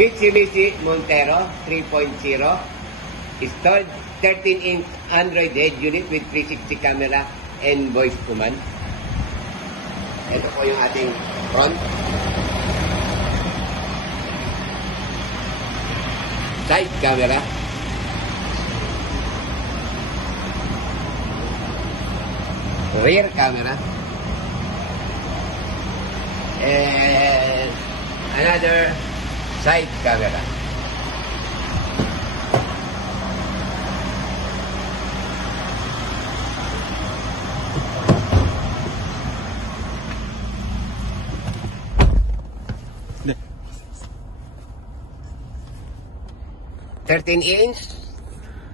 Mitsubishi Montero 3.0 installed 13-inch Android head unit with 360 camera and voice command. Ito po yung ating front. Side camera. Rear camera. And another side camera. Ne. 13-inch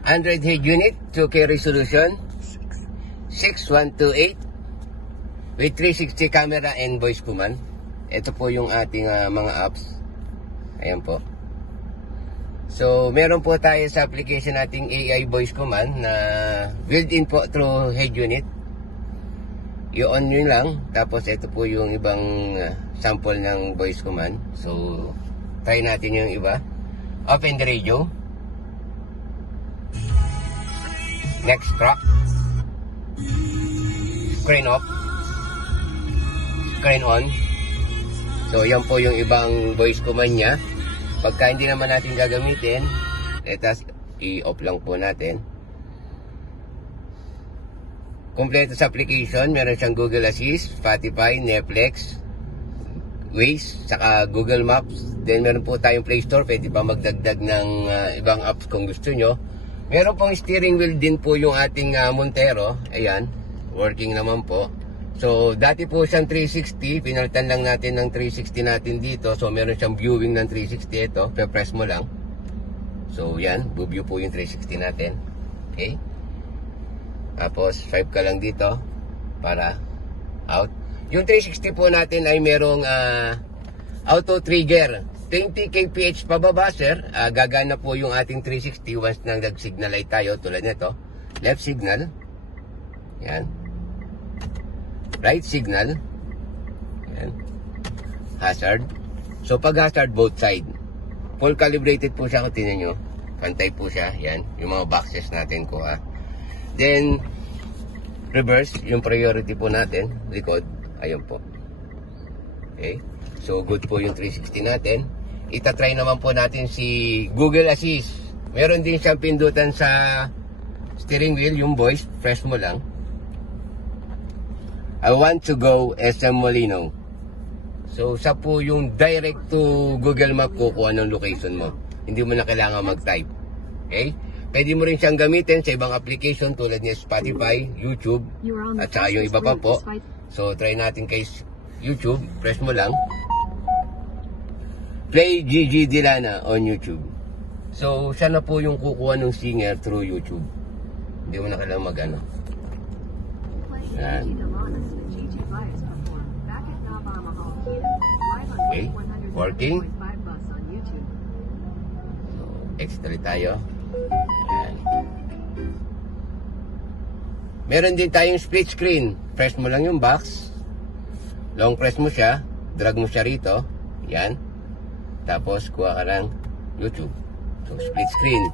Android head unit, 2K resolution, 6128 with 360 camera and voice command. Ito po yung ating mga apps. Ayan po. So, meron po tayo sa application nating AI voice command na built-in po through head unit. I-on nyo lang. Tapos, ito po yung ibang sample ng voice command. So, try natin yung iba. Open the radio. Next track. Screen off. Screen on. So, yan po yung ibang voice command niya. Pagka hindi naman natin gagamitin, letas i-off lang po natin. Kompleto sa application, meron siyang Google Assist, Spotify, Netflix, Waze, saka Google Maps. Then meron po tayong Play Store, pwede pa magdagdag ng ibang apps kung gusto nyo. Meron pong steering wheel din po yung ating Montero. Ayan, working naman po. So, dati po siyang 360, pinalitan lang natin ng 360 natin dito. So, meron siyang viewing ng 360 ito, pe-press mo lang. So, yan, view po yung 360 natin. Okay? Tapos, swipe ka lang dito para out. Yung 360 po natin ay merong auto trigger. 20 kph pababa, sir. Gagana po yung ating 360 once nang nag-signal light tayo tulad nito. Left signal. Yan. Right signal. Yan. Hazard. So, pag hazard, both side. Full calibrated po siya kung tinan nyo. Pantay po siya. Yan. Yung mga boxes natin ko ha. Then, reverse. Yung priority po natin. Likod. Ayun po. Okay. So, good po yung 360 natin. Itatry naman po natin si Google Assist. Meron din siyang pindutan sa steering wheel. Yung voice. Press mo lang. I want to go SM Molino. So, sa po yung direct to Google Map ko kung anong location mo. Hindi mo na kailangan mag-type. Okay? Pwede mo rin siyang gamitin sa ibang application tulad ni Spotify, YouTube, at saka yung iba pa po. So, try natin kay YouTube. Press mo lang. Play Gigi Dilana on YouTube. So, siya na po yung kukuha ng singer through YouTube. Hindi mo na kailangan mag-ano. Yan. Okay, working. So, extra tayo. Ayan. Meron din tayong split screen. Press mo lang yung box. Long press mo siya. Drag mo siya rito. Yan. Tapos, kuha ka ng YouTube. So, split screen.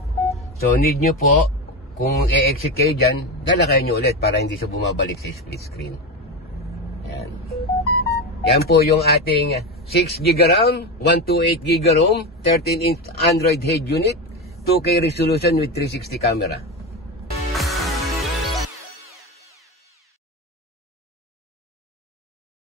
So, need nyo po, kung e-exit kayo dyan, galakayan nyo ulit para hindi siya bumabalik sa split screen. Yan. Yan po yung ating 6GB RAM, 128GB ROM, 13-inch Android head unit, 2K resolution with 360 camera.